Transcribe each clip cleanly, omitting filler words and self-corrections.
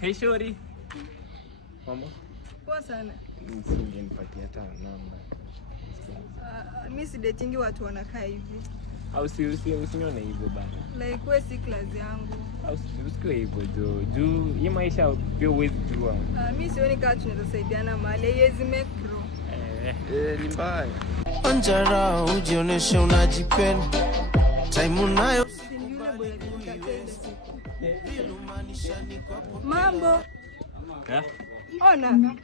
Hey Shori. Mama. Poa sana. Usingenipatia hata namba. Mimi si datingi watu wanakaa hivi. Au usinione hivyo bana. Like wewe si class yangu. Au usikiwe hivyo juu hii maisha pia huwezi jua. Mimi sioni kama tunaweza saidiana mahali haiwezi make grow. Ni mbaya. Onjara ujioneshe unajipenda. Time unayo mambo. Ona.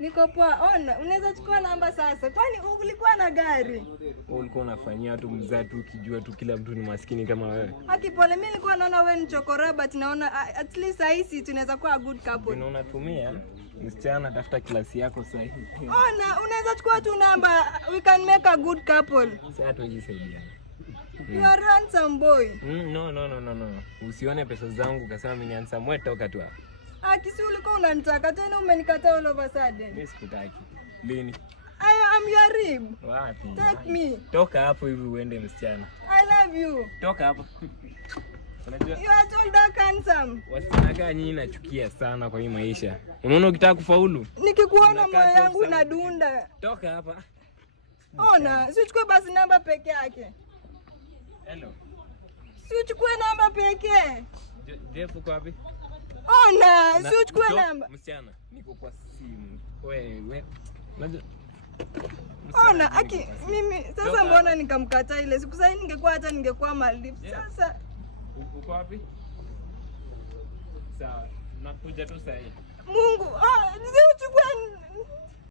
Niko poa. Ona, unaweza chukua namba sasa. Kwani ulikuwa na gari? Wewe ulikuwa unafanyia tu mzaa tu ukijua tu kila mtu ni maskini kama wewe. Akipole mimi nilikuwa naona wewe ni chokora but naona at least sahihi tunaweza kuwa a good couple. Unatumia msichana tafuta klasi yako sahihi. Ona, unaweza chukua tu namba. We can make a good couple. Sasa tujisaidiane. You are handsome boy. No. Usione pesa zangu kasema mimi ni handsome, wewe toka tu hapa. Kisi ulikuwa unanitaka tena umenikataa all of a sudden. Mimi sikutaki. Lini? I am your rib. Wapi? Take me. Toka hapo hivi uende msichana. I love you. Toka hapo. Unajua? You are tall dark handsome. Wasichana nyinyi nachukia sana kwa hii maisha. Unaona ukitaka kufaulu? Nikikuona moyo wangu unadunda. Toka hapa. Ona, si uchukue basi namba peke yake. Hello. Si uchukue namba pekee. Jeff uko wapi? Ona, si uchukue namba. Msichana, niko kwa simu. Wewe. Unajua? Ona, mimi sasa mbona nikamkataa ile siku sasa ningekuwa hata ningekuwa Maldives. Sasa uko wapi? Sawa, nakuja tu sasa. Mungu, si uchukue